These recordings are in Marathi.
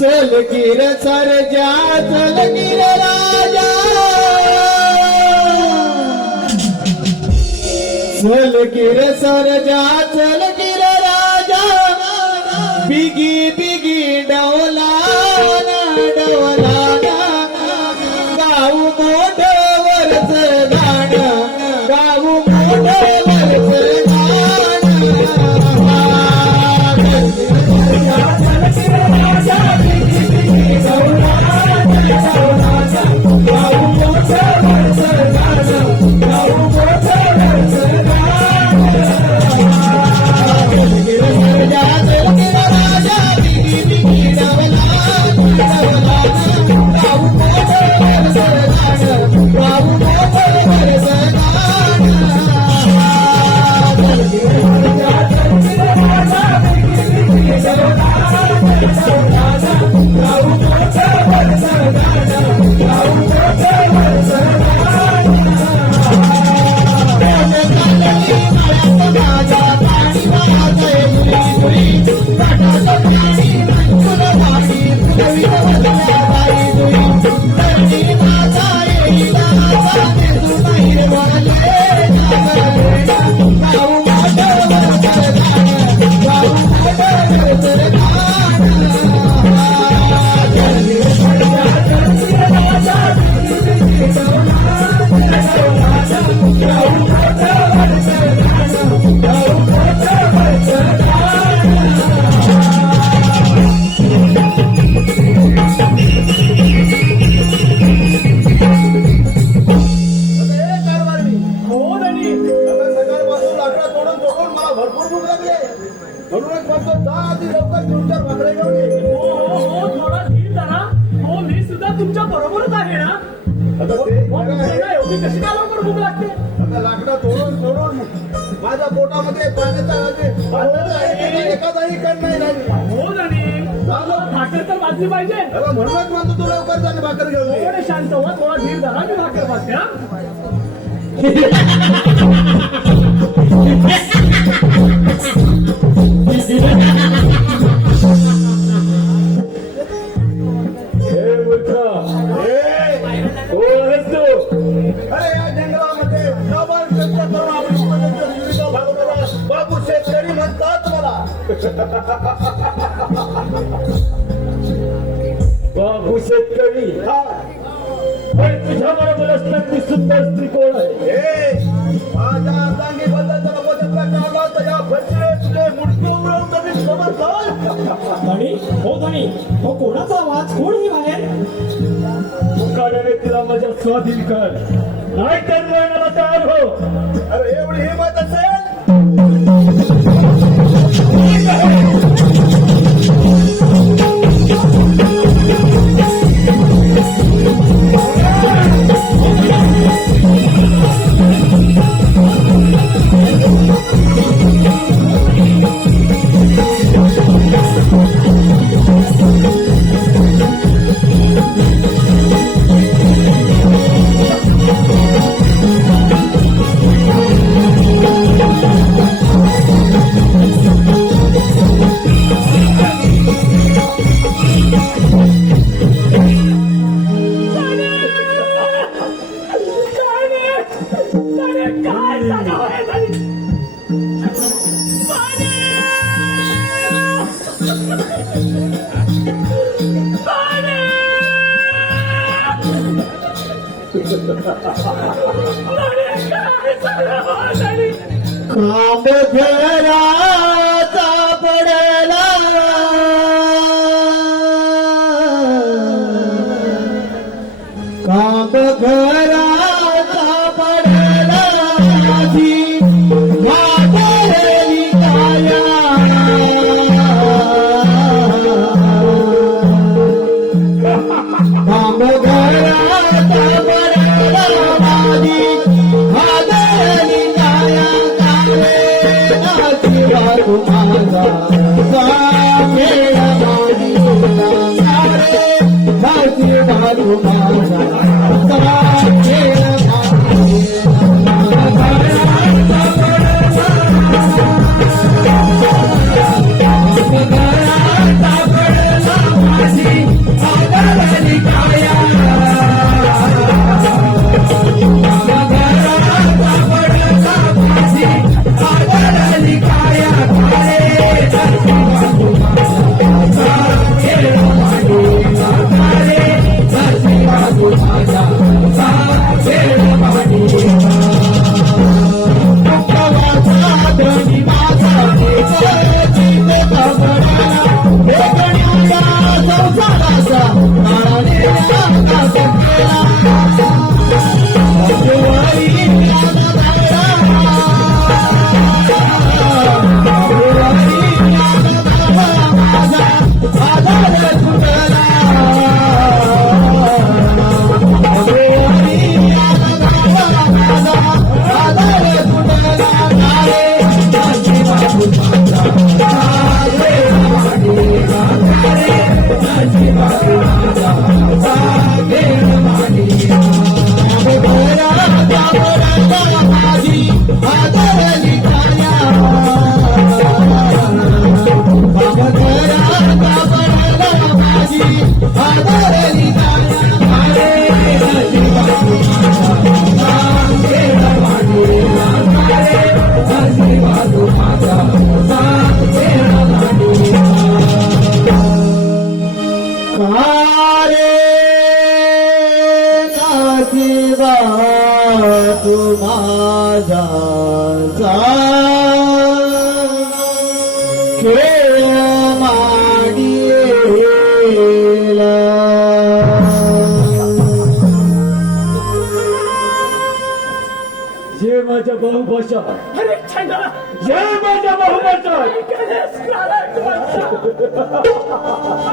चलगिर सरजा चलगिर राजा चलगिर सरजा चलगिर राजा बिगी बिगी डवलाना डवलाना गाऊ मोठवरच गाणं गाऊ मोठवरच तुमच्या बरोबरच आहे ना. कशी काय लवकर भूक लागते. लाकडं तोडून तोडून माझ्या पोटामध्ये पाण्याचा एखादाही कण नाही झाली. हो झाली भाकर तर वाजली पाहिजे. म्हणूनच म्हणतो तू लवकर झाली भाकर घेऊन. शांत व्हा थोडा धीर धरा मी भाकर वाजते. अरे या जंगलामध्ये बापू शेतकरी म्हणतात मला. बापू शेतकरी पण तुझ्या बरोबर असणारी सुंदर स्त्री कोण आहे. माझ्या अंगांगी बद्दल तुझे मुडके उडवून कधी समजलं. धनी हो धनी तो कोणाचा आवाज कोण ही बाहेर. मुकाट्याने तिला माझ्या स्वाधीन कर नाही तर मरणाला तयार हो. अरे एवढी हिंमत असेल. खांब घराचा पडला खांब घराचा पडला माझी घाबरली काया. खांब घराचा पडला माझी घाबरली काया. माझा खेळ आशीर्वाद माझा खेळ माझा खेळ मांडीला जय माझ्या बहुभाषा अरे छंडाला जय माझ्या बहुभाषा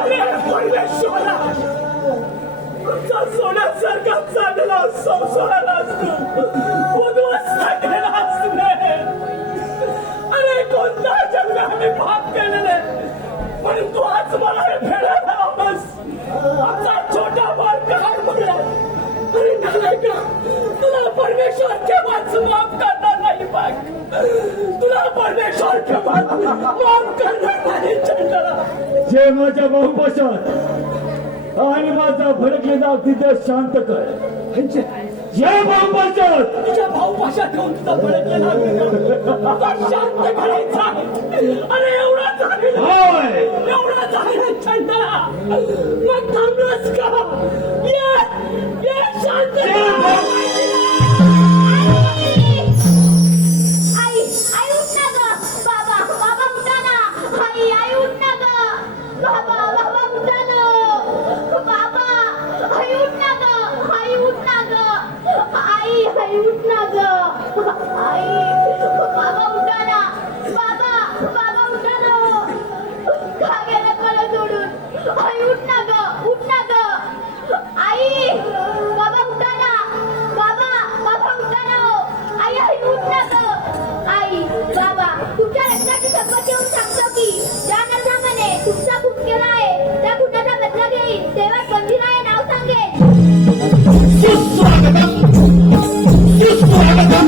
अरे परमेश्वरा तुमचा सोन्यासारखा चांगला संसाराला असतो उद्ध्वस्त केलाच नाही. अरे कोणता जन्माने पाप केलेले परंतु आज मला हे फेडायला वापस आमचा छोटा बाळ काय म्हणला. अरे नालायका तुला परमेश्वर केव्हाच माफ करणार नाही बघ. तुला परमेश्वर केव्हाच माफ करणार नाही चंडळा. जय माझ्या बहुभाषा आणि माझा भडकलेला तिथे शांत कर. जय बहुभाषा तुझ्या भाऊ भाषा ठेवून तुझा भडकलेला शांत करायचा. अरे एवढा झालेला होय एवढा झालेला चंडळा मग थांबलोस का. ये ये शांत आई आई उठ ना ग बाबा बाबा उठा ना. आई उठ ना ग बाबा बाबा उठा ना. बाबा आई उठ ना ग. आई उठ ना ग. आई उठ ना ग. आई बाबा उठा ना. बाबा बाबा उठा ना. का गेलं मला सोडून. आई उठ ना ग. उठ ना ग. आई बाबा उठा ना. बाबा बाबा उठा ना. आई उठ ना ग. आई बाबा तुमच्या रक्ताची शपथ देऊन सांगतो की ज्या नरनामाने तुमचा खून केला आहे त्या खुनाचा बदला घेईन. तेव्हा पंजिराय नाव सांगेन. सुस्वागतम सुस्वागतम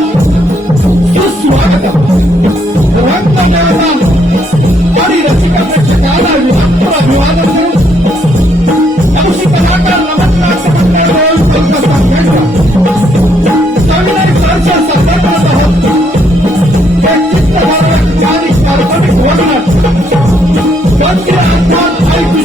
सुस्वागतम रंगनाथन आणि रसिका प्रेक्षकांना अभिवादन देऊन नवशी कलाकार नमस्कार मंडळ चांगल्या चर्चा संदर्भात आहोत. एक चित्तधारक आणि काल्पनिक वर्णन वंदिरांतात ऐकू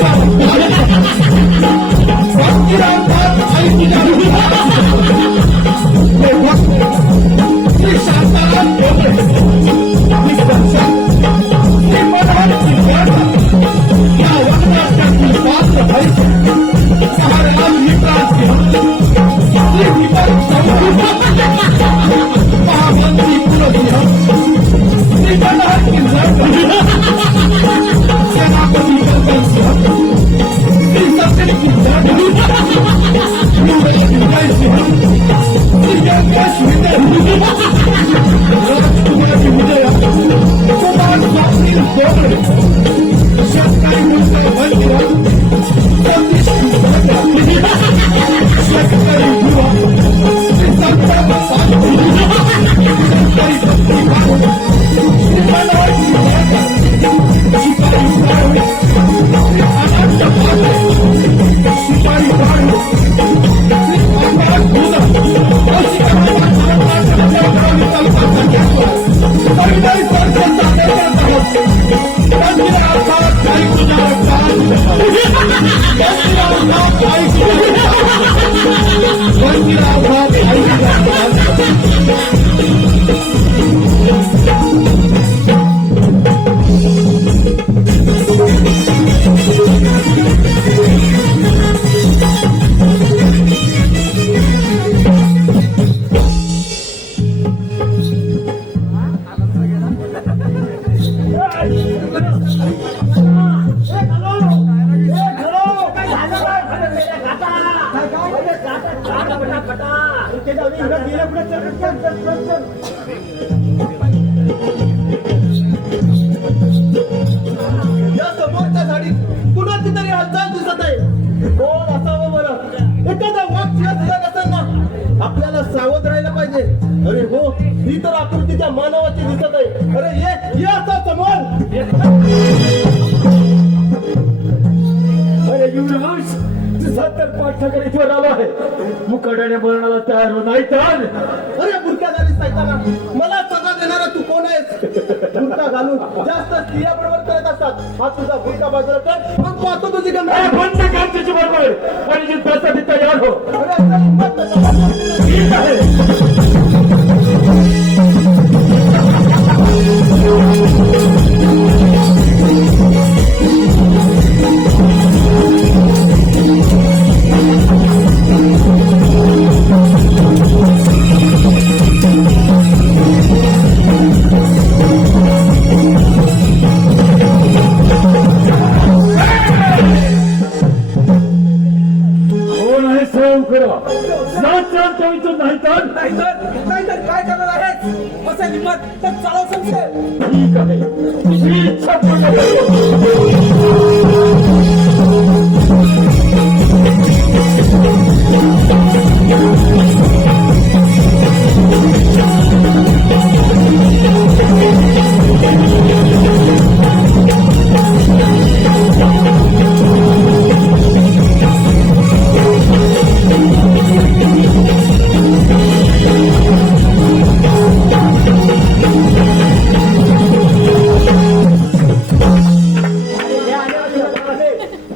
ते जाऊ दे, इकडं गेलं पुढे चल. या समोरच्या झाडीत कुणाची तरी हालचाल दिसत आहे. कोण असावं बरं? एखादा वाघ दिसत असेल ना, आपल्याला सावध राहायला पाहिजे. अरे हो, ही तर आकृतीच्या मानवाची दिसत आहे. अरे ये असा समोर. अरे युवराज, तुझा तर पाठ्याकडे इथवर आला आहे. मुकाट्याने मरणाला तयार हो, नाही तर अरे बुरका घालीस सायताना, मला सजा देणारा तू कोण आहेस? बुरका घालून जास्त स्त्रिया बरोबर करत असतात. हा तुझा बुरका बाजूला कर, मग पाहतो तुझी गंमत. अरे बंद कर तुझी बरोबर आणि युद्धासाठी तयार हो. अरे आता हिंमत नका. ठीक आहे. कोण आहे सहन करा. जात नाही तर नाहीतर काय करणार आहेस? असं हिंमत तर चालव संशय. ठीक आहे. तुझी इच्छा पूर्ण करतो.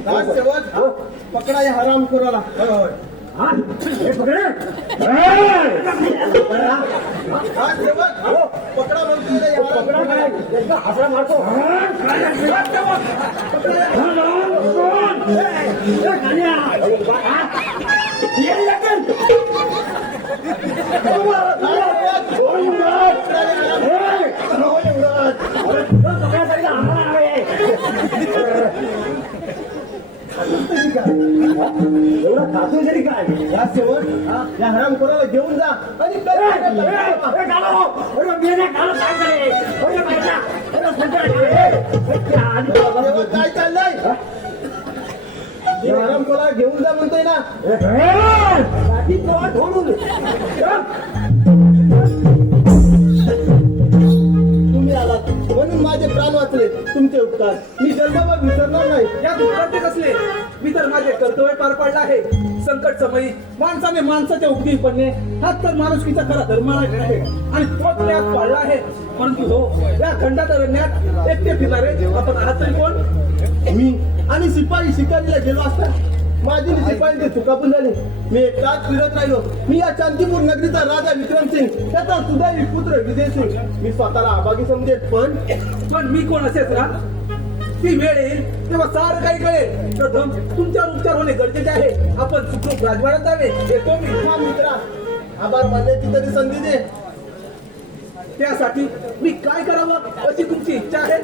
राजसेवक, पकडा या हराम कुराला. हा? हे पकडे. राजसेवक, पकडा म्हणतोय रे या हराम कुराला. हासरा मारतो. एवढा खातो जरी काय या सेवक, या हराम कोणाला घेऊन जा आणि काय चाललंय? हराम कोणाला घेऊन जा म्हणतोय ना. तुम्ही आलात म्हणून माझे प्राण वाचले. तुमचे उपकार मी जन्मभर विसरणार नाही. या दुःखाचे कसले? मी तर माझे कर्तव्य पार पाडलं आहे. संकट समयी माणसाने माणसाच्या उपयोगी पडणे हाच तर माणुसकीचा खरा धर्म आहे आणि तोच त्यात पाळला आहे. परंतु हो, या खंडात अरण्यात एकटे फिरणारे आपण आहात तरी कोण? मी आणि शिपाई शिकारीला गेलो असता माझी शिपाई ते चुकापून झाली. मी एकटाच फिरत राहिलो. मी या शांतीपूर नगरीचा राजा विक्रमसिंग, त्याचा सुदैवी पुत्र विजय सिंग. मी स्वतःला अभागी समजेल, पण मी कोण असेच ना? ती वेळ येईल तेव्हा सारं काही कळेल. प्रथम तुमच्यावर उपचार होणे गरजेचे आहे. आपण सुखरूप राजवाड्यात जावे. येतो मी. हा मित्रा, आभार मानण्याची तरी संधी दे. त्यासाठी मी काय करावं अशी तुमची इच्छा आहे?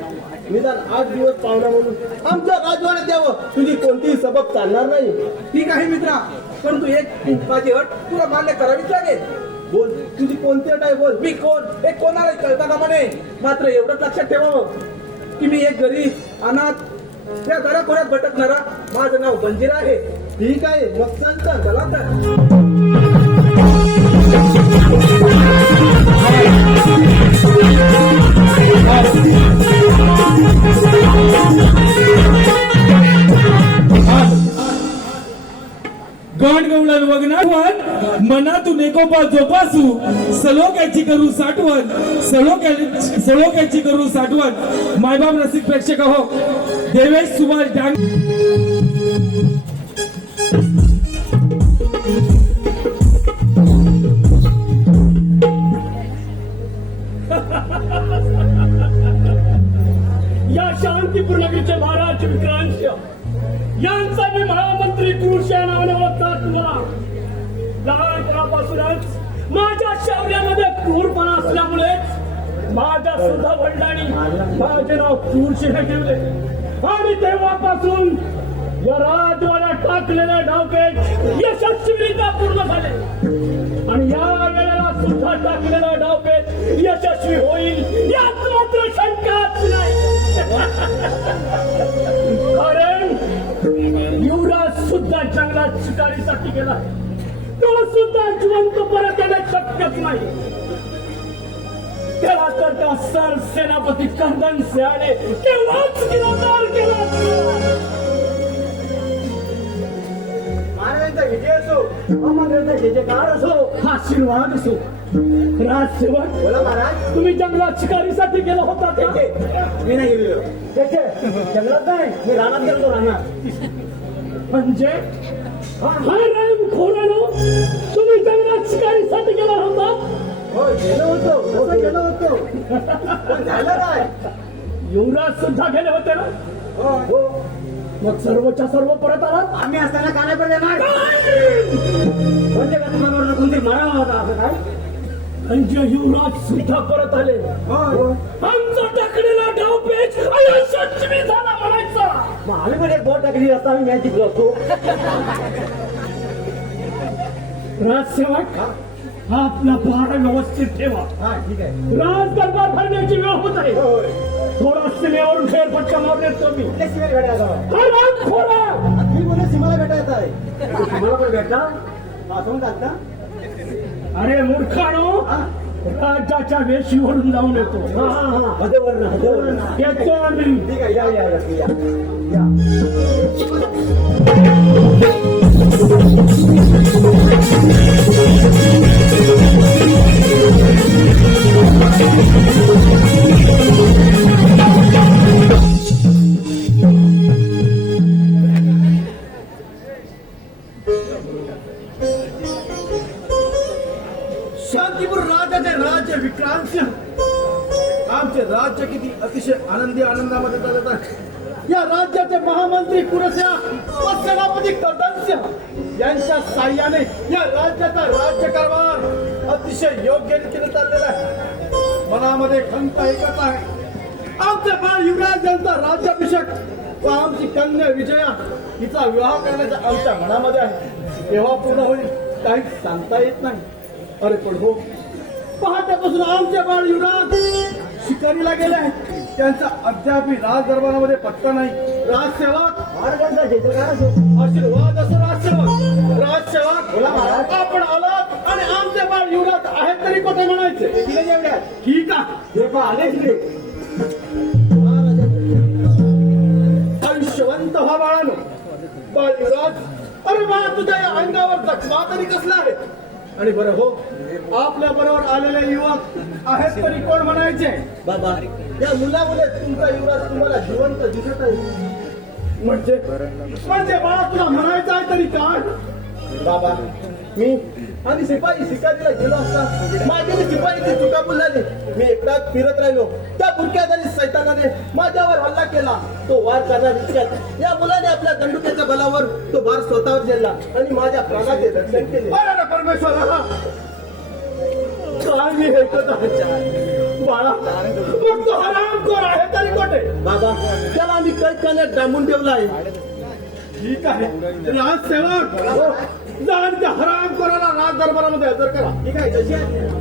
निदान 8 दिवस पाहुणा म्हणून आमच्या राजवाड्यात यावं. तुझी कोणतीही सबब चालणार नाही. ठीक आहे मित्रा, परंतु एक माझी अट तुला मान्य करावीच लागेल. बोल, तुझी कोणती अट आहे? बोल. मी कोण हे कोणाला कळता का म्हणे. मात्र एवढंच लक्षात ठेवावं की मी एक गरीब अनाथ त्या घराखोऱ्यात भटकणारा माझं नाव बंजीर आहे. ठीक आहे, मग चल तर. चला तर. गाण गवळण वगनावण मनातून एकोपा जोपासू सलोक्याची करू साठवण सलोक्याची करू साठवण. मायबाप रसिक प्रेक्षक हो, देवेश सुभाष डांग या शांतीपूर नगरीचे महाराज विक्रांत यांचा मी महामंत्री क्रूश या नावाने ओळखतात. तुला लहानपणापासूनच माझ्या शौर्यामध्ये क्रूरपणा असल्यामुळे माझ्या सुद्धा वडिलांनी माझे नाव क्रूरशिने ठेवले आणि तेव्हापासून या राजवाड्यात टाकलेले डावपेच यशस्वीरित्या पूर्ण झाले आणि या वेळेला सुद्धा टाकलेला डावपेच यशस्वी होईल यात मात्र शंकाच नाही. कारण युवराज सुद्धा जंगलात शिकारीसाठी गेला, तो सुद्धा जिवंत परत येणे शक्यच नाही. त्याला तर त्या सर सेनापती कर्दन सिंहाने केव्हाच गिरफ्तार केला असता. महाराजांचा विजय असो अमरावतीचा जयजयकार असो आशीर्वाद असो. राजसेवक बोला महाराज. तुम्ही जंगलात शिकारीसाठी गेला होता का? मी नाही गेलेलो. जंगलात नाही, मी रानात गेलो. रानात म्हणजे खोरानो तुम्ही जंगलात शिकारीसाठी गेला होता? हो गेलो होतो. कसं गेलो होतो पण झालं काय? युवराज सुद्धा गेले होते ना? हो मग सर्वच्या सर्व परत आलात? आम्ही असताना काय पडले नाही म्हणजे का तुम्हाला कोणतरी मरावा होता असं काय? म्हणजे युवराज सुद्धा परत आले. हो आमचा टाकलेला डावपेच यशस्वी झाला म्हणायचा. मग आम्ही पण एक बोट टाकली असता आम्ही मॅच जिंकलो असतो. राजसेवक आपला पहारा व्यवस्थित ठेवा. हा ठीक आहे. राज दरबार भरण्याची वेळ होत आहे. होय थोडा सीमेवरून फेरफटका मारले तुम्ही. कुठल्या सीमेला भेटायचा? हा खोरा मी बोलले सीमाला भेटायचं आहे. सीमाला पण भेटा असं म्हणतात का? अरे मूर्खानो, राज्याच्या वेशीवरून जाऊन येतो. हा हा हा हदवर्ण येतो आम्ही. ठीक आहे. या या या या. शांतीपूर राज्याचे राज्य विक्रांत सिंह आमचे राज्य किती अतिशय आनंदामध्ये चालत आहे. या राज्याचे महामंत्री कुरसिंह व सेनापती कर्दन सिंह यांच्या साह्याने या राज्याचा राज्यकारभार अतिशय योग्य रीतीने चाललेला आहे. मनामध्ये खंत एकच आहे, आमचे बाळ युवराज यांचा राज्याभिषेक व आमची कन्या विजया हिचा विवाह करण्याचा आमच्या मनामध्ये आहे. केव्हा पूर्ण होईल काही सांगता येत नाही. अरे पण हो, पहाटेपासून आमचे बाळ युवराज शिकारीला गेले आहे. त्यांचा अद्यापही राज दरबारामध्ये पत्ता नाही. राजसेवक महाराजांचा जयजयकार असो. आशीर्वाद असो. राजसेवक राजसेवक बोला महाराज. आपण आलात आणि आमचे बाळ युवराज आहेत तरी कुठे म्हणायचे? तिला जेवढ्या ठीक आहे. हे पहा आले तिकडे. आयुष्यवंत व्हा बाळानो. बाळ युवराज, अरे बाळा तुझ्या या अंगावर जखमा तरी कसला आहे? आणि बरं हो, आपल्या बरोबर आलेले युवक आहेत तरी कोण म्हणायचे? बाबा या मुलामुळे तुमचा युवराज तुम्हाला जिवंत दिसत आहे. म्हणजे बाळा तुला म्हणायचं आहे तरी काय? बाबा मी आधी शिपाई शिकारीला गेलो असता माझी शिपाईची चुकाबूल झाली. मी एकटाच फिरत राहिलो. त्या बुरक्याधारी सैतानाने माझ्यावर हल्ला केला. तो वार करणार इतक्यात या मुलाने आपल्या दंडुक्याच्या बलावर तो वार स्वतःवर झेलला आणि माझ्या प्राणाचे रक्षण केले. अरे रे परमेश्वर, काय मी ऐकत आहे बाळा? मग तो हरामखोर आहे तरी कोठे? बाबा त्याला आम्ही कैद खाण्यात डांबून ठेवला आहे. ठीक आहे. राजसेवक जा आणि त्या हरामखोराला राज दरबारामध्ये हजर करा. ठीक आहे जशी आहे.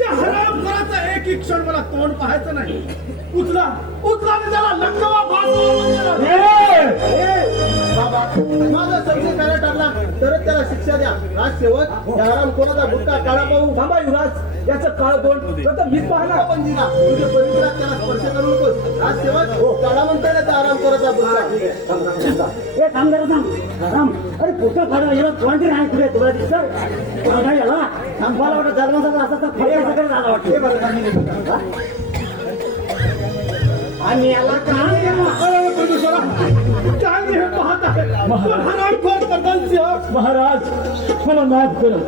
या हरामखोराचा एक एक क्षण मला तोंड पाहायचं नाही. उचला उचला आणि त्याला लंगवा बाबा माझा संशय खरा ठरला तरच त्याला शिक्षा द्या. राजसेवक या हरामखोराचा बुक्का काळा पाहू. थांबा युवराज, याचं काळ तोंड प्रथम मीच पाहणार. पण दिला तुझे परिवारात त्याला स्पर्श करू नकोस. राजसेवक काळा म्हणता ना त्या हरामखोराचा बुक्का. हे थांब जरा थांब. अरे कुठं फाडा याला कोणती राहाय तुला तुला दिसत याला थांबायला वाटत जन्माचा असा तर फडकायचं झाला हे बरं सांगितलं. आणि याला काय काय मी हे पाहत आहे? हरामखोर कर्दन सिंह. महाराज मला माफ करा.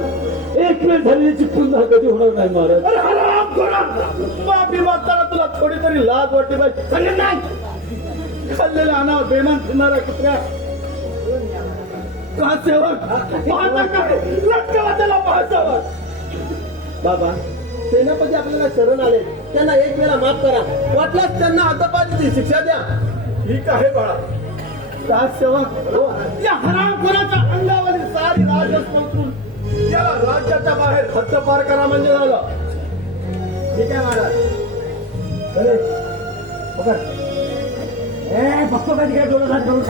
एक वेळ झालेली पुन्हा कधी होणार नाही महाराज. अरे हरामखोरा, माफी मागताना तुला थोडी तरी लाज वाटली पाहिजे. सांगितलं नाही खाल्लेल्या अनावर बेमान फिरणाऱ्या कुत्र्या का सेवक पाहता काय लटकवाद्याला पाहायचं. बाबा सेनापती आपल्याला शरण आले, त्यांना एक वेळा माफ करा, वाटल्यास त्यांना हातापायची शिक्षा द्या. ठीक आहे बाळा. का सेवक या हरामखोराच्या अंगावरील सारी राजस पळून त्याला राज्याच्या बाहेर हद्दपार करा म्हणजे झालं. ठीक आहे महाराज. अरे पकड. फक्त कधी काय डोळा करून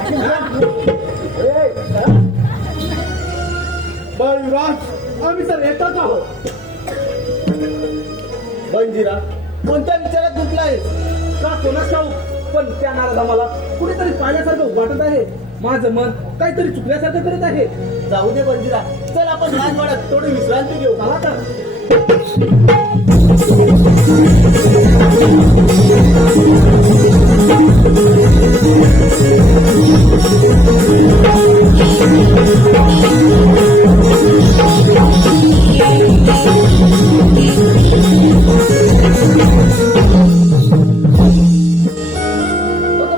युवराज आम्ही तर येतच आहोत. बंजिरा कोणत्या विचारात गुंतलाय? का कोणाच ठाऊक, पण त्या नाराज आम्हाला कुठेतरी पाण्यासारखं वाटत आहे. माझं मन काहीतरी चुकल्यासारखं करत आहे. जाऊ दे बंजिरा, चल आपण राजवाड्यात थोडी विश्रांती घेऊ. चला तर.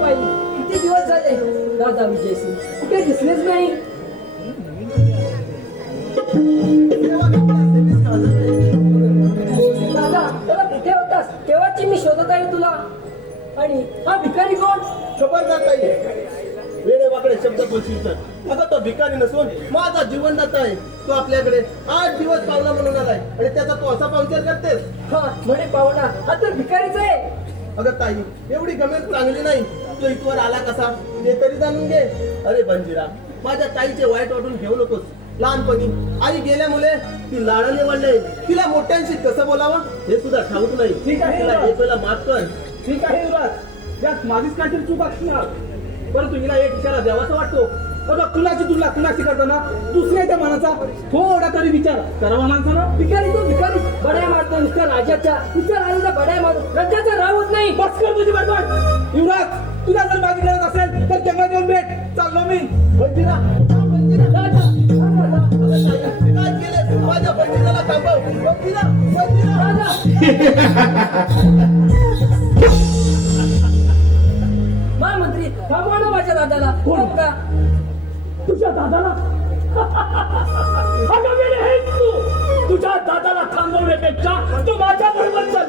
बाई किती दिवस झाले दादा विजयसिंग कुठे दिसलेच नाही. दादा तुला कुठे होतास? केव्हाची मी शोधत आहे तुला. आणि हा भिकारी कोण? खबरदार काही वेडे वाकडे शब्द बोलशील तर. आता तो भिकारी नसून माझा जीवनदाता आहे. तो आपल्याकडे 8 दिवस पावला म्हणून आलाय आणि त्याचा तू असा पावचार करतेस. हा म्हणे पाहुणा हा तर भिकारीच आहे. अगं ताई एवढी गमेंट चांगली नाही. तो इथवर आला कसा ते तरी जाणून घे. अरे बंजिरा माझ्या ताईचे वाईट वाटून घेऊ नकोस. लहानपणी आई गेल्यामुळे ती लाडाने वाढले. तिला मोठ्यांशी कसं बोलावं हे सुद्धा ठाऊक नाही. ठीक आहे. तिला एक वेळा माफ कर. ठीक आहे युवराज, यात माझीच काहीतरी चूक असणार, परंतु हिला एक इशारा द्यावासा वाटतो. बघा कुणाची तुला कुणाची करताना दुसऱ्या त्या मनाचा थोडा तरी विचार करावा माणसाला. भिकारी तो भिकारी बड्या मारतो नुसत्या राजाच्या नुसत्या राजाच्या बड्या मारतो. राज्याचा राहत नाही. बस कर तुझी बडबड. युवराज तुला जर माझी गरज असेल तर जंगलात येऊन भेट. चाललो मी. बंजिरा बंजिरा राजा, हा राजा. अगं ताई, काय केलं? माझ्या बंजिराला थांबव. बंजिरा बंजिरा राजा महामंत्री थांबवा ना माझ्या दादाला. हो का तुझ्या दादाला अगं वेडे आहेस तू. तुझ्या दादाला थांबवण्यापेक्षा तू माझ्या बरोबर चल.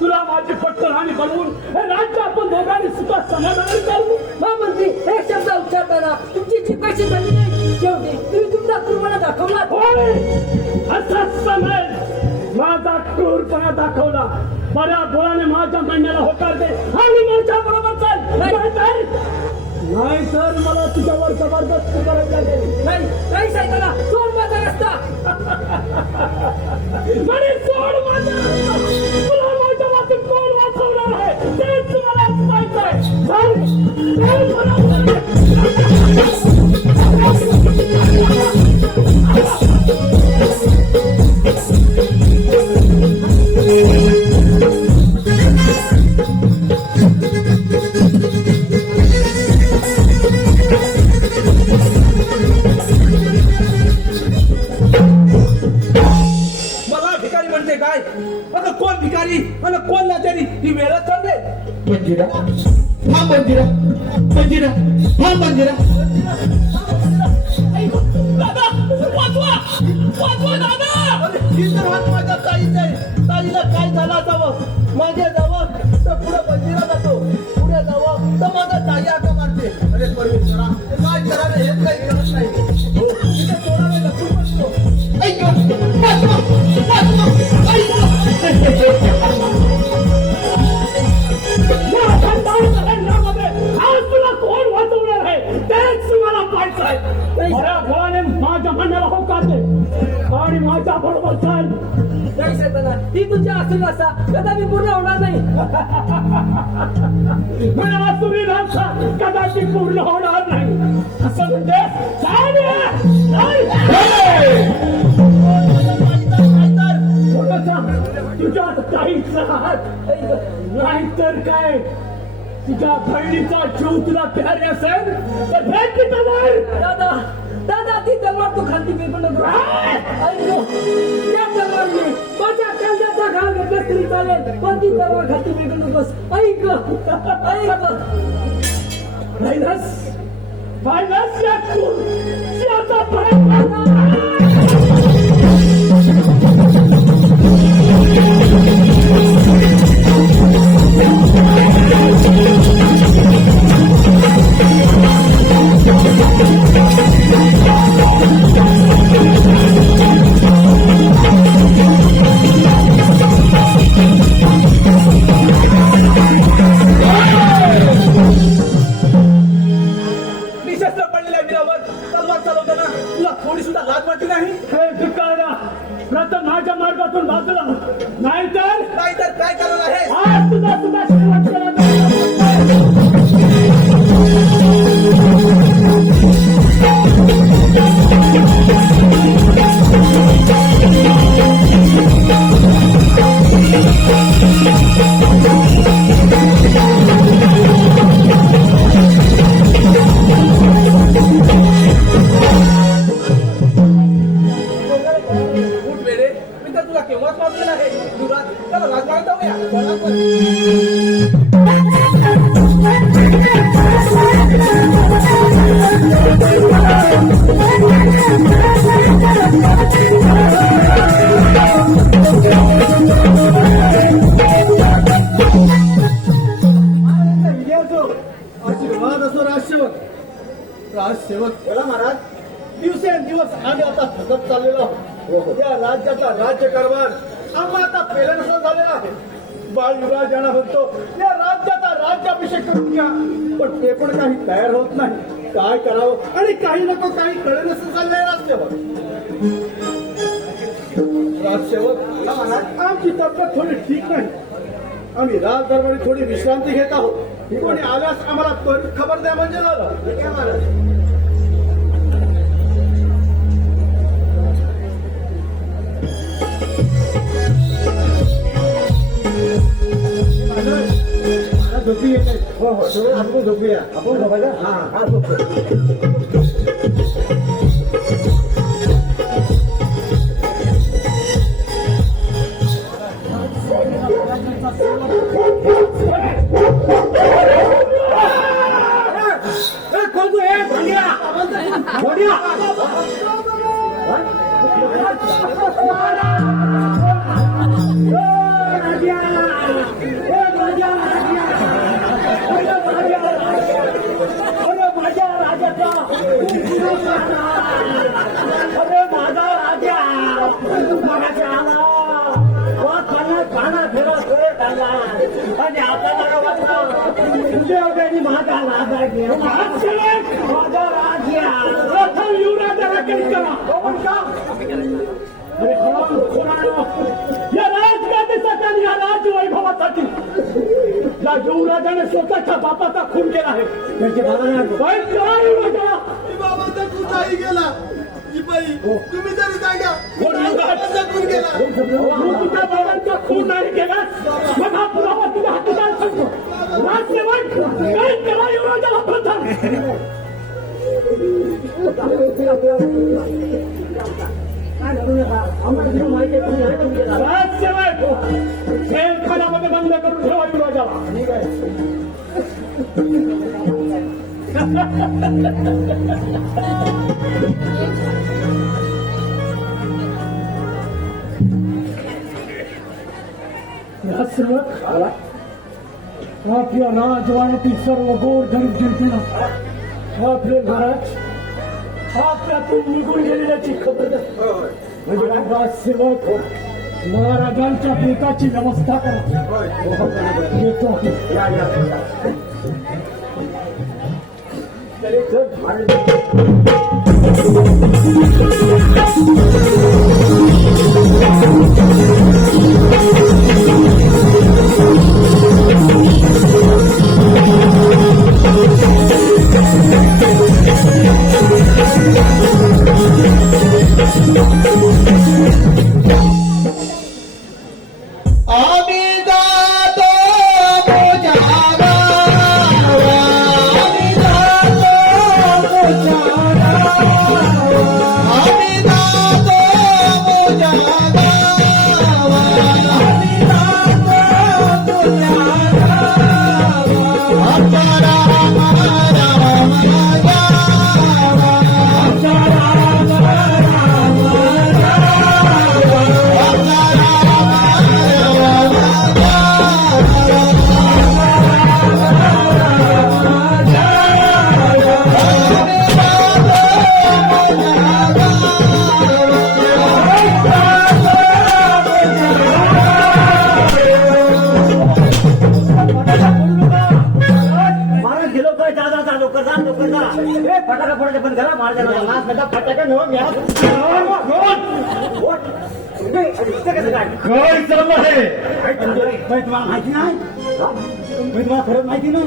तुला माझी पट्टराणी बनवून हे राज्य आपण दोघांनी सुद्धा समाधान करू. महामंत्री एक शब्द उच्चारताना तुमची जी कशी झाली नाही शेवटी तुम्ही तुमचा कुर्बाना दाखवला. होय असाच समज माझा क्रूरपणा दाखवला. बऱ्या बोळाने माझ्या म्हणण्याला होकार दे आणि माझ्या बरोबर चल. नाही तर मला तुझ्यावर जबरदस्त करायला लागेल. नाही नाही साहेबाला सोड माझा रस्ता. म्हणे सोड माझा. तुला माझ्या वाचून कोण वाचवणार आहे तेच मला माहित आहे. चल मला भिकारी म्हणते काय? आता कोण भिकारी आणि कोण लाचारी ही वेळच चालले. बंजिरा हा बंजिरा बंजिरा हा बंजिरा. दादा वाचवा वाचवा दादा. अरे ही तर हात माझ्या ताईचा आहे. ताईला काय झालं असावं? मागे जावं तर पुढे बंजिरा जातो, पुढे जावं तर माझा ताई आता मारते. अरे परमेश्वरा काय करावे हेच काही कळत नाही. हो तिथे सोडावे लपून बसतो. ऐक वाचवा वाचवा ऐक. या खंडाळी सगळ्यांमध्ये आज तुला कोण वाचवणार आहे तेच मला पाहायचं आहे. खऱ्या फळाने माझ्या म्हणण्याला होकार दे आणि माझ्या बरोबर चल. नाही साहेबाला ती तुमच्या असेल असा कदापि पूर्ण होणार नाही. मला तुम्ही राहता कदाचित पूर्ण होणार नाही असं म्हणजे तुझ्या ताईचा हात नाहीतर काय तुझ्या बहिणीचा जीव तुला प्यारे असेल तर भेट की तलवार. दादा दादा ती तलवार तू खालती फेकून नको. ऐक त्या तलवारने माझ्या कांद्याचा घाव घेतला तरी चालेल पण ती तलवार खालती फेकून नकोस. ऐक ऐक मायनस या आता बाहेर निशस्त्र पडलेल्या वीरावर तलवार चालवताना तुला थोडी सुद्धा लाज वाटली नाही? हे भिकाऱ्या प्रथम माझ्या मार्गातून बाजूला नाहीतर नाहीतर काय करणार आहे? आज सुद्धा शेवट केला उठ वेडे, मी तर तुला केव्हाच मागलेला आहे. युवराज, त्याला राजवाड्यात जाऊया. चला पण. आशीर्वाद असो राजसेवक. राजसेवक बोला महाराज. दिवसेंदिवस आम्ही आता थकत चाललेलो आहोत. या राज्याचा राज्यकारभार आम्हाला आता पेलनसा झालेला आहे. बाळ युवराज यांना म्हणतो या राज्याचा राज्याभिषेक करून घ्या, पण ते पण काही तयार होत नाही. काय करावं आणि काही नको काही कळेल असं चाललंय राजसेवक. राजसेवक बोला महाराज. आमची तब्येत थोडी ठीक नाही. आम्ही राजदरबारी थोडी विश्रांती घेत आहोत. कोणी आल्यास आम्हाला त्वरित खबर द्या म्हणजे झालं. ठीक आहे महाराज. झोपी येत आहे. हो हो सगळं आपण झोपूया. आपण झोपायला हा हा झोपतो. या राजगादीसाठी आणि या राजवैभवासाठी या युवराजाने स्वतःच्या बापाचा खून केला आहे. पण काय युवराजा? बाबाचा कुठाही गेला. तुम्ही तरी सांगा बाबाचा खून केला. तू तुझ्या बाबांचा खून नाही केला. मग हा पुरावा तुझ्या हातात सांगतो. राजसेवक काय केला युवराजाला प्रथम? राजसेवक खेळ खाण्यामध्ये बंद करून ठेवा युवराजाला. ठीक आपल्या राजवाड्यातील सर्व गोर गरीब जनतेला आपले महाराज आपल्यातून निघून गेलेल्याची खबर म्हणजे राजसेवक महाराजांच्या पिताची व्यवस्था करा. येतो आम्ही जातो मोठ्या गावाला. आम्ही जातो मोठ्या गावाला. आम्ही जातो मोठ्या गावाला. फटाका फोडायचे पण करा मारजा फटाका नव मी आज काय चाललं आहे तुम्हाला माहिती नाही मी तुम्हाला खरंच माहिती नाही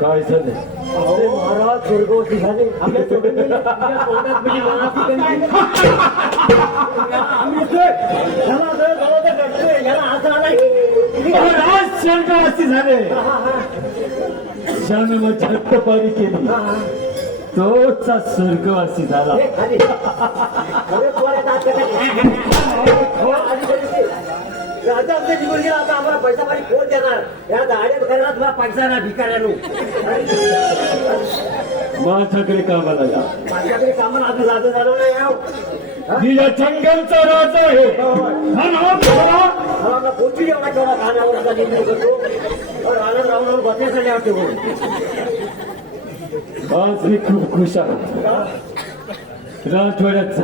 काय झालं महाराज स्वर्गवती झाले आपल्या सोडून गेले. तुमच्या पोटात म्हणजे मानाची कमी नाही. आम्ही येतोय. चला, चला, ते रडतोय. याला असं आलाय. आज स्वर्गवासी झाले ज्याने मग झटपारी केली तोचा स्वर्गवासी झाला हे खाली. अरे, पोरात हात टाका. हो, आधी तरी ते. आता आमच्या जीवन गेला आता आम्हाला पैसा पाणी कोण देणार या गाड्यात करणार तुला पैसा ना भिकाऱ्यानो माझ्याकडे कामाला या माझ्याकडे कामाला अजून जादू झालं नाही याव. मी या जंगलचा राजा आहे हा नाव खरा. मला पोचू जेवढा केवढा खाण्यावर निर्णय करतो राहणार राहून बसण्यासाठी वाटतो आज मी खूप खुश आहे राजवाड्यात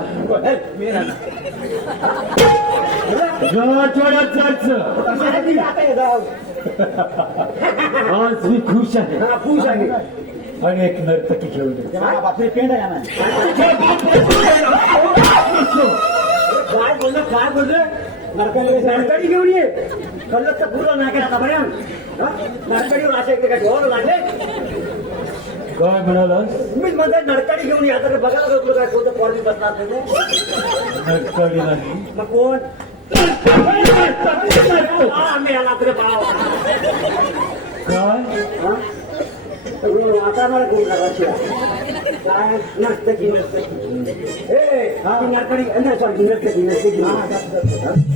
राजवाड्यात जायचं आज मी खुश आहे खुश आहे आणि एक नर्तकी घेऊन येतो. बापरे पेंड आहे ना काय बोललं नरकडी घेऊन ये कल्लत तर पूर्ण नाही केला पर्यंत नरकडीवर असे एकटे काय ठेवावं लागले काय म्हणाला मीच म्हणते नरकडी घेऊन या तर बघायला लागलो काय कोणतं पॉलिसी बसणार नाही नर्तकी नाही मग कोण आम्ही आला तरी पाव काय वाटाणार कोण करायची काय नर्तकी ए नरकडी नाही सॉरी नर्तकी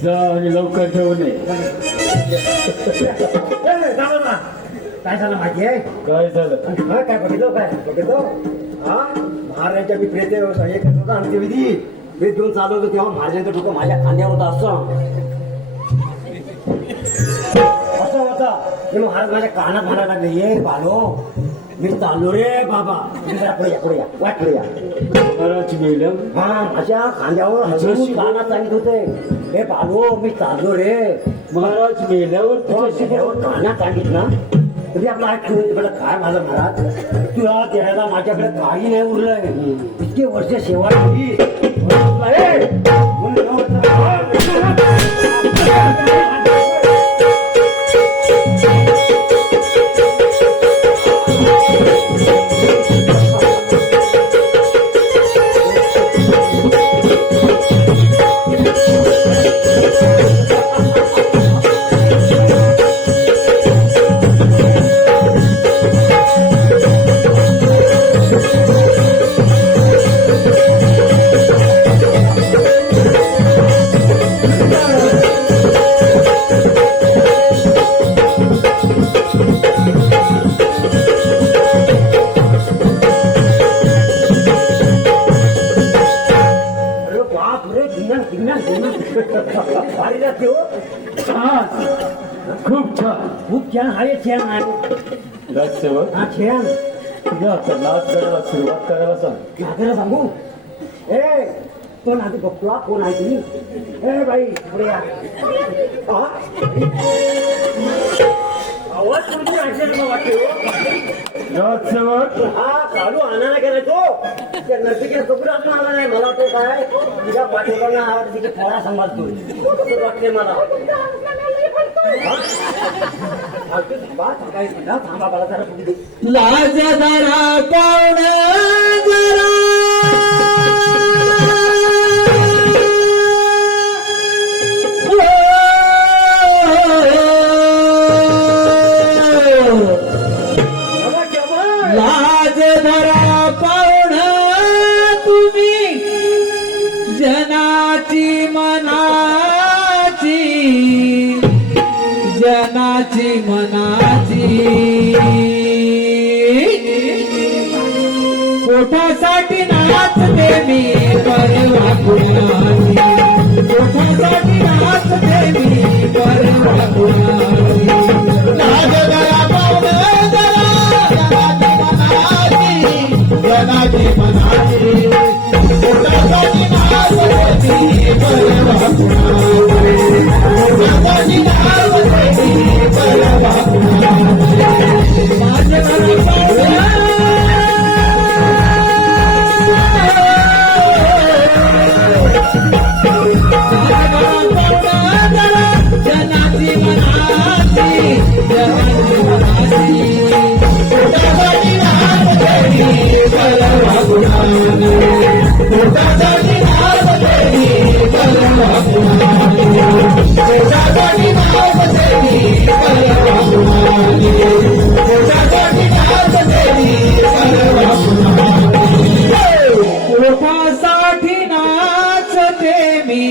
जा आणि लवकर ठेवून ये काय झालं माहिती आहे काय झालं काय बघितलं हा महाराजांच्या मी प्रेत हे करत होता अंत्यविधी प्रेत घेऊन चालू होतो तेव्हा महाराजांचं डोकं माझ्या खांद्यावर होतं असं होता ते महाराज माझ्या कानात म्हणायला लागले ये बालो मी चाललो रे बाबा पुढे या वाट पुढे या महाराज मेलं हा माझ्या खांद्यावर हसून कानात सांगित होते हे बालो मी चाललो रे महाराज मेल्यावर तुझ्याशी त्यावर कानात सांगितलं तरी आपला ऐकलं काय माझं महाराज तुला देण्याला माझ्याकडे काही नाही उरलंय इतके वर्ष सेवा केली खूप छान खूप छान आहे छान आहे राजसेवक हा छान या आता नाच करायला सुरुवात करायला सांग आपल्याला सांगू ए कोण आहे बघतो कोण आहे तुम्ही ए बाई पुढे या आवाज कोणती ऐकलं वाटते राजसेवक हा चालू आणायला गेलाय तो त्या नर्तिकीला कबूल अजून आला नाही मला तो काय तुझ्या पाठीकडनं आवाज तिथे थोडा सांभाळतो वाटते मला थांबा मला जरा पुढे दे. लाज जरा पाहुण जरा लाज धरा पाहुण तुम्ही जनाची मनाची जनाची मनाची पोटासाठी नाचते मी परवा कुणाची पोटासाठी नाचते मी परवा कुणाची लाज जरा पाहुण जनाची मनाची पोटासाठी नाचते मी परवा कुणाची पोटासाठी नाचते मी परवा कुणाची माझे पोटासाठी नाचते मी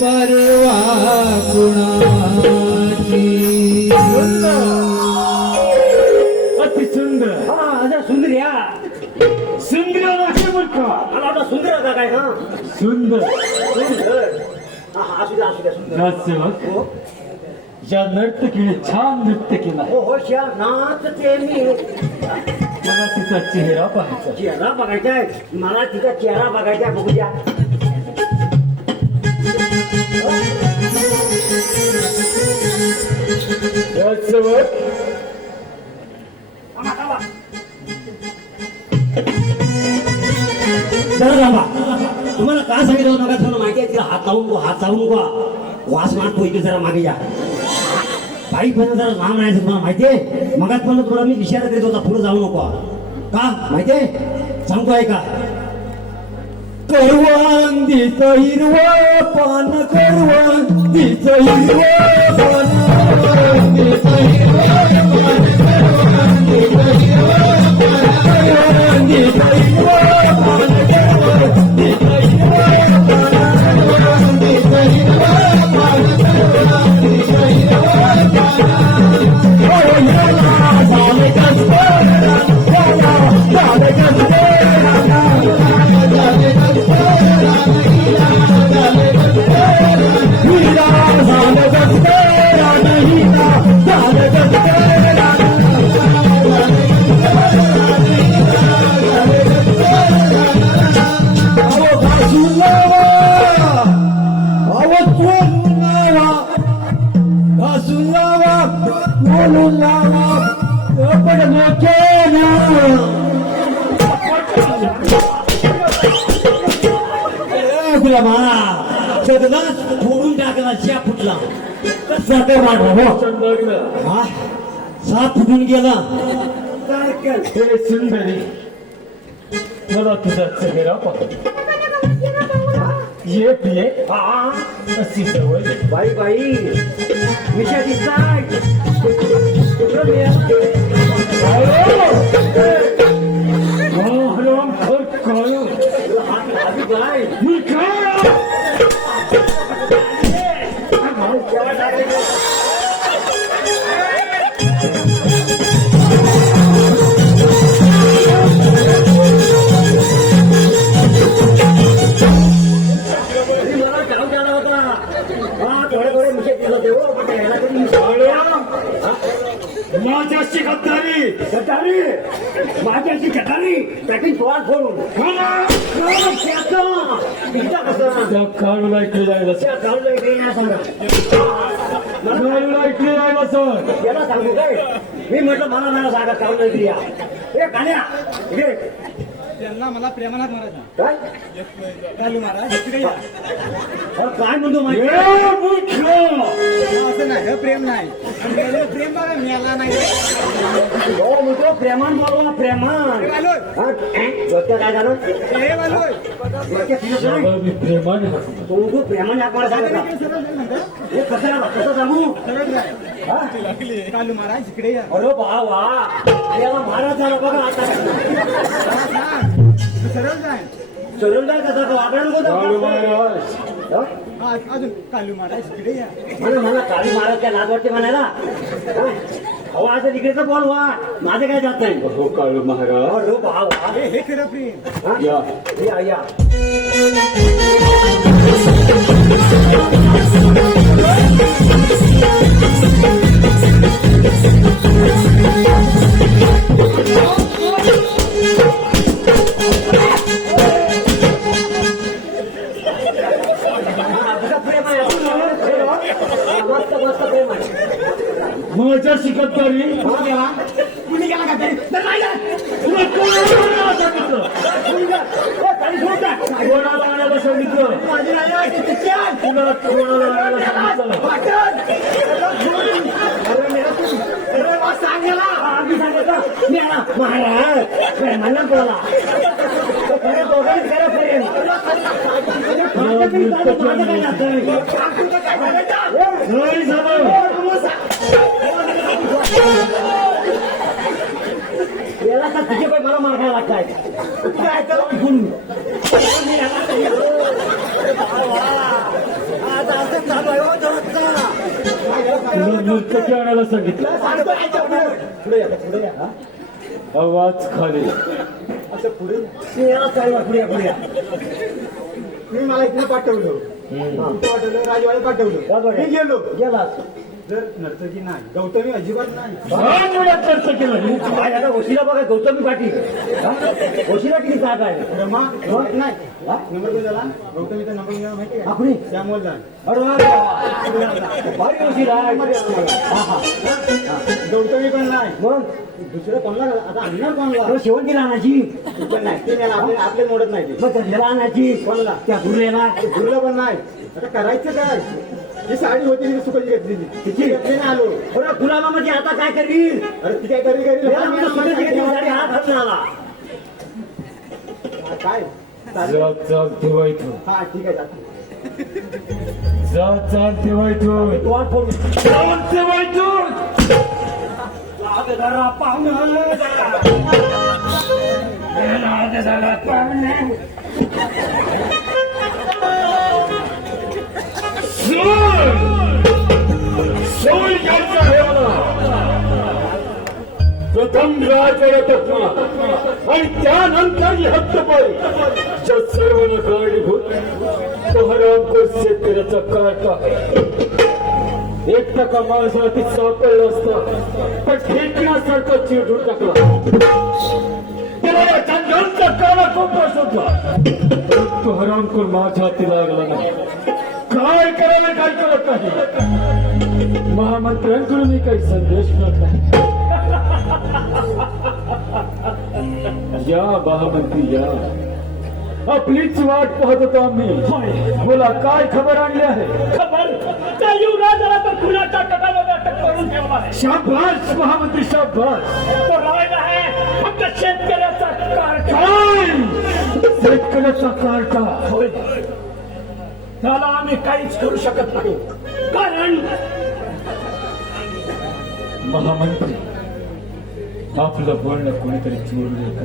परवा कुणाची. अति सुंदर सुंदर्या सुंदर आहे बरं का. मला वाटतं सुंदर होता काय हा सुंदर सुंदर असू द्या सुंदर नगरसेवक या नर्तकीने छान नृत्य केला. हो श्या नाचते मी मला तिचा चेहरा पाहायचा. चेहरा बघायचा आहे मला तिचा चेहरा बघायचा आहे बघू द्या नगरसेवक तुम्हाला काय सांगितलं होतं का तुम्हाला माहिती आहे तिला हात लावून नको वास मारतो इथे जरा मागे या बाई पण जरा लांब राहायचं तुम्हाला माहितीये मगात पण तुला मी इशारा देत होता पुढे जाऊ नको का माहितीये सांगतो आहे का करवंदीच हिरवं पान करवंदीच हिरवं पान करवंदीच हिरवं पान करवंदीच हिरवं पान करवंदीच हिरवं पान करवंदीच हिरवं पान करवंदीच हिरवं पान करवंदीच हिरवं पान. ओ याला झाले कसं झाले कसं फोडून टाकला च्या फुटला कसा हो हा साप फुटून गेला हे सुंदरी मला तुझा चेहरा पाहायचा. ये अशी सवय बाई बाई विषयाची काय हराम खर काय मी काय माझ्याशी गद्दारी माझ्याशी गटारी पॅकिंग सोळा फोडून त्या काळूला इकडे जायला काळूला इकडे जायला सर याला सांगू काय मी म्हटलं मला नाही सांगा काढून इकडे या ए गाण्या इकडे त्यांना मला प्रेमानात मारायचा काय चालू महाराज इकडे या. अरे काय म्हणतो माहिती असं नाही हे प्रेम नाही मेले प्रेम बघा मेला नाही हो म्हणतो प्रेमान बोलवा प्रेमान वालोय डोक्यात काय झालं हे वालोय डोक्यात फिरत नाही? मी प्रेमाने हसतो. तो म्हणतो प्रेमान या मला सांगा हे कसं सांगू हा? कालू महाराज इकडे या अरे वा वा याला महाराज झाला बघा आता सरळ जाय चढूनदार कसा वागणार काळू नको महाराज हा, अजून कालू महाराज इकडे या मला काळी महाराज काय लाज वाटते म्हणायला अहो असं तिकडेचं बोल वा माझं काय जात नाही हो काळू महाराज अरे वा वा हे खरं प्रेम हा? या या या प्रेम आहे मस्त मस्त प्रेम आहे माझ्या शिकतदारी कुणी गेला का तरी तुला कोणाला सांगितलं कोणाला आणायला सांगितलं तुला कोणाला आणायला सांगितलं मी सांगितलं मी आला महाराज म्हणलं बोला दोघांनी करा प्रेम याला तर तुझे पण मला मागायला लागताय काय करू नृत्य आणायला सांगितलं आवाज खाली पुढे मी मला इकडे पाठवलं राजवाड्यात पाठवलं मी गेलो गेला जर नर्तकी नाही गौतमी अजिबात नाही खर्च केला ओशीला बघा गौतमी पाटील ओशीला किती जागा आहे रमा नाही नंबर कोण झाला गौतमीचा नंबर मिळाला माहिती आहे आपण श्यामोल जाण भारी ओशीला गौतमी पण नाही मग दुसरं कोणला आता आणणार कोणला तुला शेवंती राहण्याची पण नाही ते नाही आपले मोडत नाही ते मग त्याला आणायची कोणला त्या दुर्लेला दुर्लं पण नाही आता करायचं काय ही साडी होती ती सुखाची घेतलेली तिची घेतली नाही आलो बरं गुलामामध्ये आता काय करील अरे ती काय करी हात हात आला काय जा चाल तेव्हा इथं हा ठीक आहे चालतं. जा चाल तेव्हा इथं वाट फोडून चाल तेव्हा इथं प्रथम राजवटत्व आणि त्यानंतर हक्कपाळी ज्या सर्व कारणीभूत तो हरामखोर शेतकऱ्याचा काटा एक टका माणसासाठी सापडलं असतं पण फेकण्यासारखा चिडून टाकला त्याला या जंगलचा काळा कोपरा शोधला तो हरामखोर माझ्या हाती लागला नाही काय करायला काय करत नाही महामंत्र्यांकडून मी काही संदेश मिळत नाही या महामंत्री या आपलीच वाट पाहत होतो आम्ही बोला काय खबर आणली आहे खबर त्या युवराजाला तर खुनाच्या कटामध्ये अटक करून ठेवला आहे. शाबास महामंत्री शाबास तो राहिला आहे फक्त शेतकऱ्याचा कारखा. काय शेतकऱ्याचा कार्टा होय. त्याला आम्ही काहीच करू शकत नाही कारण महामंत्री आपलं बोलणं कोणीतरी चोरलं का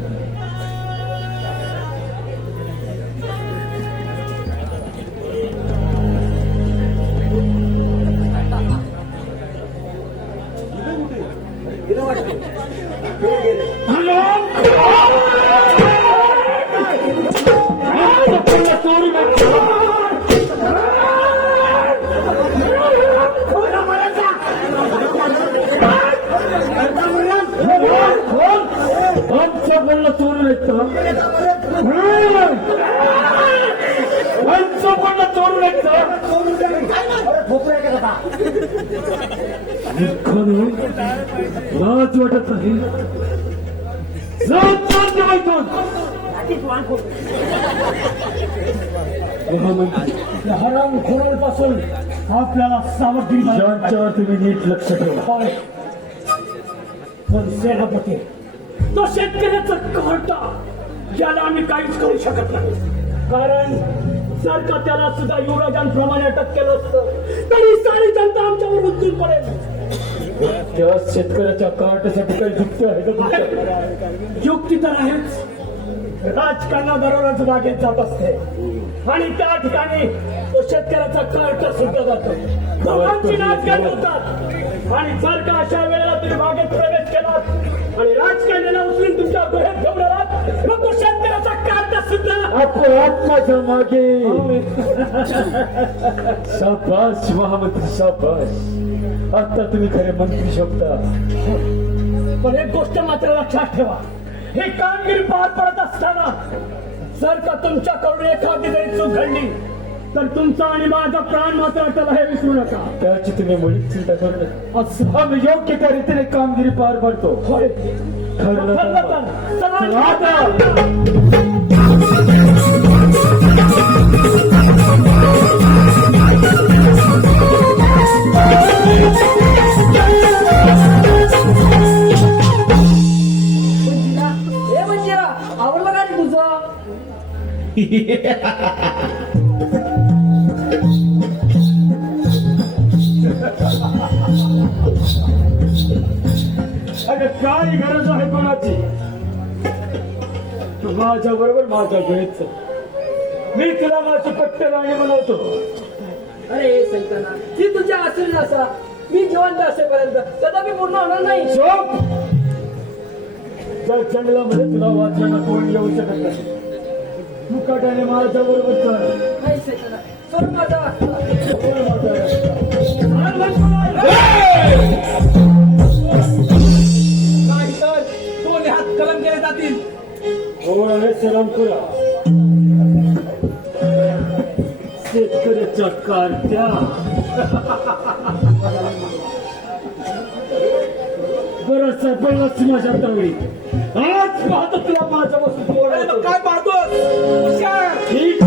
आमचं बोलणं चोरून येतं आमचं बोलणं चोरून येतं लाज वाटत नाही हराम खोरांपासून आपल्याला सावधगिरी बाळगावी यांच्यावर तुम्ही नीट लक्ष ठेवा लागेल. पण सेनापती तो शेतकऱ्याचा कार्टा याला आम्ही काहीच करू शकत नाही कारण जर का त्याला सुद्धा युवराजांप्रमाणे अटक केलं असतं तरी सारी जनता आमच्यावर उचलून पडेल. त्या शेतकऱ्याच्या कार्टासाठी काही युक्ती आहे का तुमच्याकडे? युक्ती तर आहेच. राजकारणाबरोबरच बागेत जात असते आणि त्या ठिकाणी तो शेतकऱ्याचा कार्ट सुद्धा जातो. दोघांची नाचगाणी होतात आणि जर का अशा वेळेला तुम्ही बागेत प्रवेश केलात आणि राजकारण्याला उचलून तुमच्या गुहेत घेऊन आलात मग तो शेतकऱ्याचा कार्ट सुद्धा आपल्या आत्माच्या मागे शाबास महामंत्री शाबास आता तुम्ही खरे मंत्री शकता पण एक गोष्ट मात्र लक्षात ठेवा ही कामगिरी पार पडत असताना जर का तुमच्याकडून एखादी जरी चूक घडली तर तुमचा आणि माझा प्राण मात्र त्याला हे विसरू नका. त्याची तुम्ही मुळीच चिंता करू नका असं आम्ही योग्य त्या रीतीने कामगिरी पार पाडतो होय. ठरलं ठरलं तर. तर. चला. चला आता. अगं काय गरज आहे कोणाची माझ्या बरोबर माझा गणित मी तुला माझं पट्ट राणी बनवतो. अरे सैताना ती तुझ्या असेल नसा मी जिवंत असेपर्यंत सदा मी पूर्ण होणार नाही. शोक त्या जंगलामध्ये तुला वाचताना कोण येऊ शकत नाही. मुकाट्याने माझ्या बरोबर चल. नाही सैताना सोड माझा नाही तर दोन्ही हात कलम केले जातील. कोण आहे सलाम करा. शेतकऱ्याच्या कारत्या बरं सापडलाच माझ्या तळी. आज पाहतो तुला माझ्यापासून अरे मग काय पाहतोस हुशार. ठीक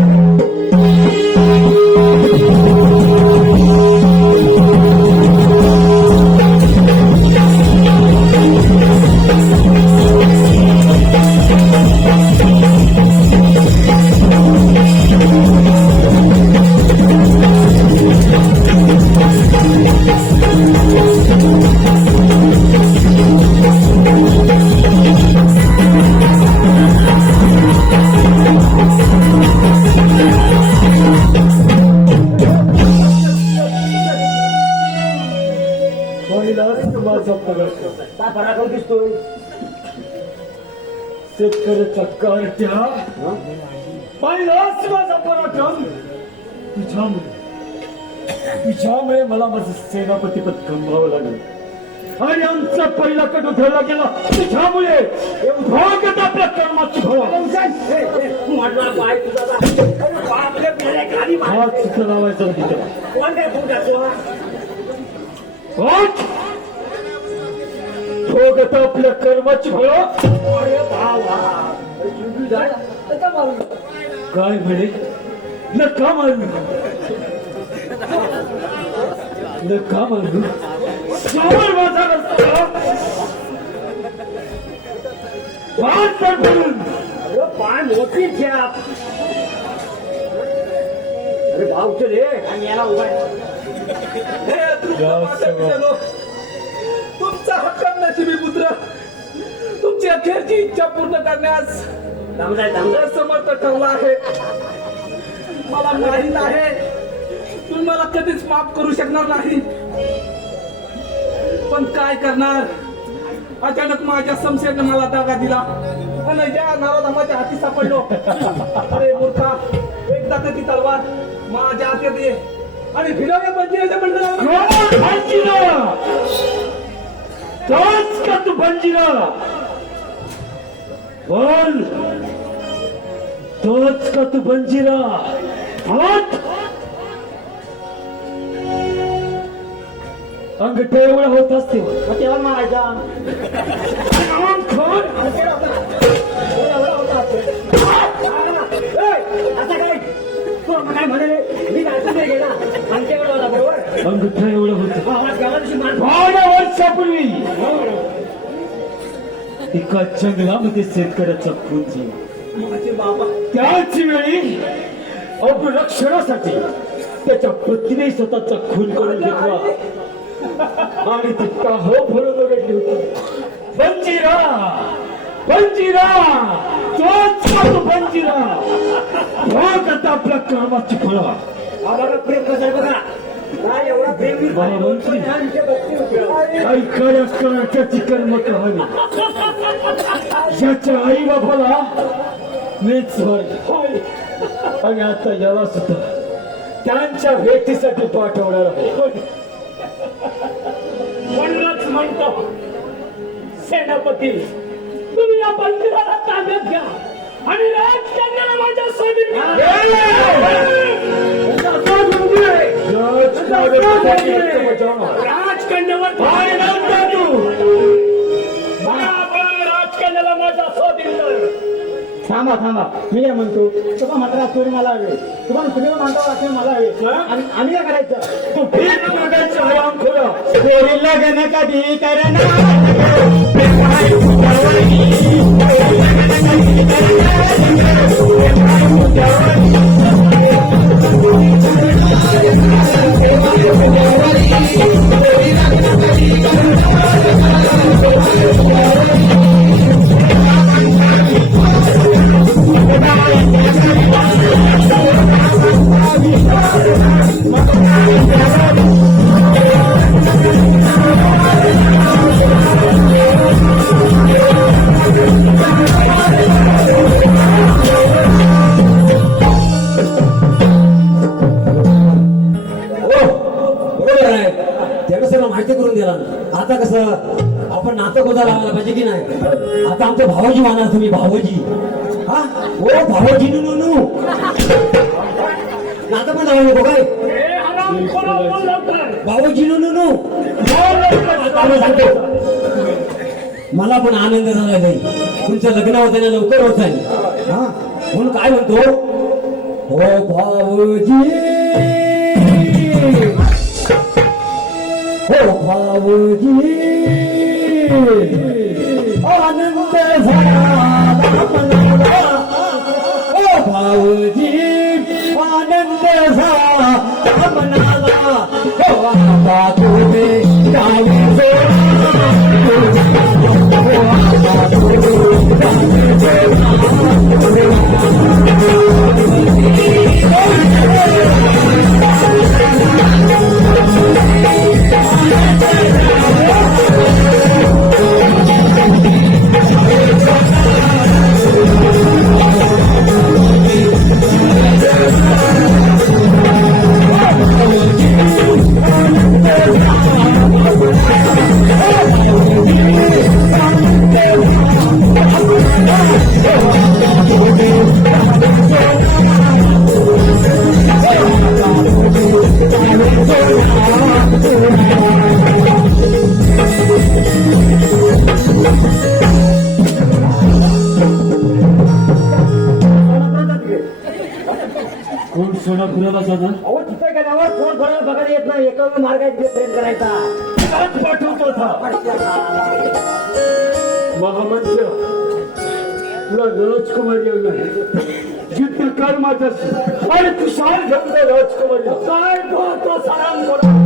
पहिलाच माझा प्रश्न काय पराक्रम दिसतोय. शेतकऱ्याच्या कारत्या पहिलाच माझा पराक्रम तुझ्यामुळे मला माझं सेनापती पद गमवावं लागलं. आणि आमचा पहिला कट उधळला गेला तुझ्यामुळे. भाग्यता आपल्या कर्माची भवा हात सुद्धा लावायचा तिथं. भोगता आपल्या कर्माची भवा. काय म्हणे नका मारू नका मारू. समोर माझा रस्ता पाच पण भरून पाय मोठी छाप. अरे भाऊ रे आणि याला उभा हे द्रुपद माता पित्यानो, तुमचा हक्कम नशिबी पुत्र तुमची अखेरची इच्छा पूर्ण करण्यास समर्थ ठरला आहे. मला माहीत आहे तुम्ही मला कधीच माफ करू शकणार नाही. पण काय करणार, अचानक माझ्या संशयाने मला दागा दिला आणि ज्या नारोधामाच्या हाती सापडलो. अरे मूर्खा, एकदा तर ती तलवार माझ्या हातात ये आणि फिरवल्या बंजिराच्या बंडला. तोच का तू बंजिरा बोल. तोच का तू बंजिरा बोल. अंगठे एवढं होत असते तेव्हा मारायचा. आता काय तू काय म्हणे मी काय गेला आमच्या एवढा बरोबर अंगठा एवढं होत. बारा वर्षापूर्वी एका जंगलामध्ये शेतकऱ्याचा खून झाला. माझे बाबा त्याच वेळी अपरक्षणासाठी त्याच्या पत्नीने स्वतःचा खून करून घेतला आणि ती हो भरून ओरडली होती. बंजिरा बंजिरा तोच का तू बंजिरा. हो करता आपल्या कर्माची फळा. आम्हाला प्रेम कसं बघा काय एवढा प्रेम महामंत्री ऐकायला करायची कर्म कहाणी. ज्याच्या आई बापाला मीच भरली आणि आता याला सुद्धा त्यांच्या भेटीसाठी पाठवणार आहे. म्हणूनच म्हणतो सेनापती तुम्ही या बंदिराला ताब्यात घ्या आणि राजकन्याला माझ्या सोबत राजकन्यावर पाय नव्हता तू. राजकन्याला माझ्या सोबत. थांबा थांबा मी काय म्हणतो तुम्हाला मात्र चोरी मला हवे तुम्हाला तुम्ही म्हणता वाचून मला हवे आम्ही काय करायचं. तू भीक मागायचं हराम खोरा. चोरी लग्न कधी करणार बरोबर आहे त्यानं सगळं माहिती करून दिला आता कसं आपण नातं गोदा लावायला पाहिजे की नाही आता आमचं भावजी माना तुम्ही भावजी हा ओ भावजी नु नातं पण लावू नको काय हे हरामखोरा बोल लवकर. भावजी नु आता मी सांगतो मला पण आनंद झाला नाही तुमचं लग्न होत आहे ना लवकर होत आहे हा म्हणून काय म्हणतो हो भावजी हो भावजी आनंद झाला मनाला हो भावजी आनंद झाला मनाला हो आता तुम्ही गावी कोण सोना कुणाला जाणार अहो तिथे गेल्यावर फोन कोणाला बघायला येत नाही एका मार्गाने प्रेम करायचा आज पाठवतो होता मोहम्मद तुला राजकुमारी जिद्द कर माझ्याशी आणि तू शाल घेऊन जा राजकुमारी काय तो हरामखोरा.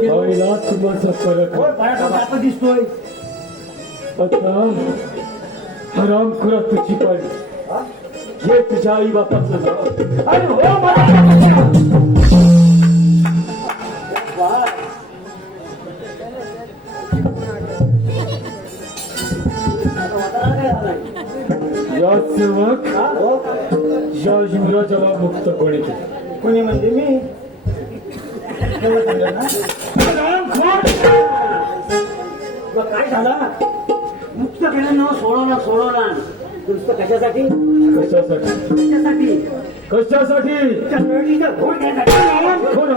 पहिला तुम्हाला फरक दिसतोय आता हरामखोरा तुझी पाहिजे हे तुझ्या आई बापाचं नाव आणि हो मला या सेवक या युवराजाला मुक्त कोणी केलं कोणी म्हणजे मी काय झालं मुक्त केलं सोडवणार नुसतं कशासाठी कशासाठी कशासाठी कशासाठी कोण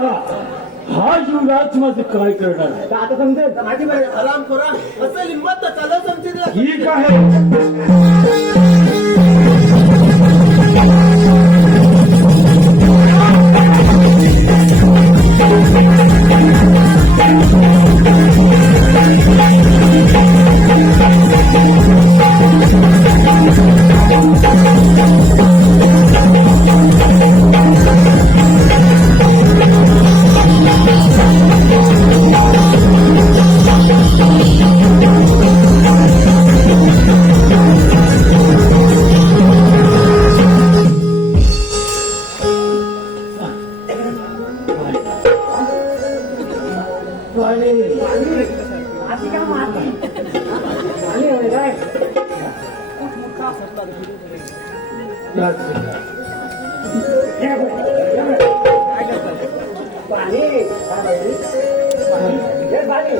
हा युवराज माझं काय करणार आता समजेल माझी बाई हरामखोरा असं लिंबत चालव समजेल ठीक आहे पाणी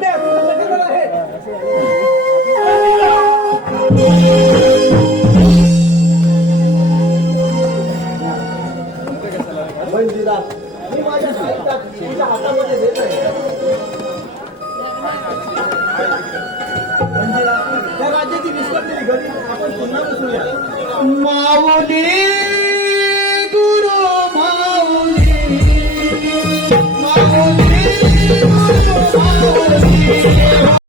ते आपल्याकडे आहे. वंजिरा, मी माझ्या साहित्यात तुझ्या हातामध्ये देत आहे. वंजिरा, त्या राज्याची निष्कर्षी घडी आपण पुन्हा बसूया. माऊली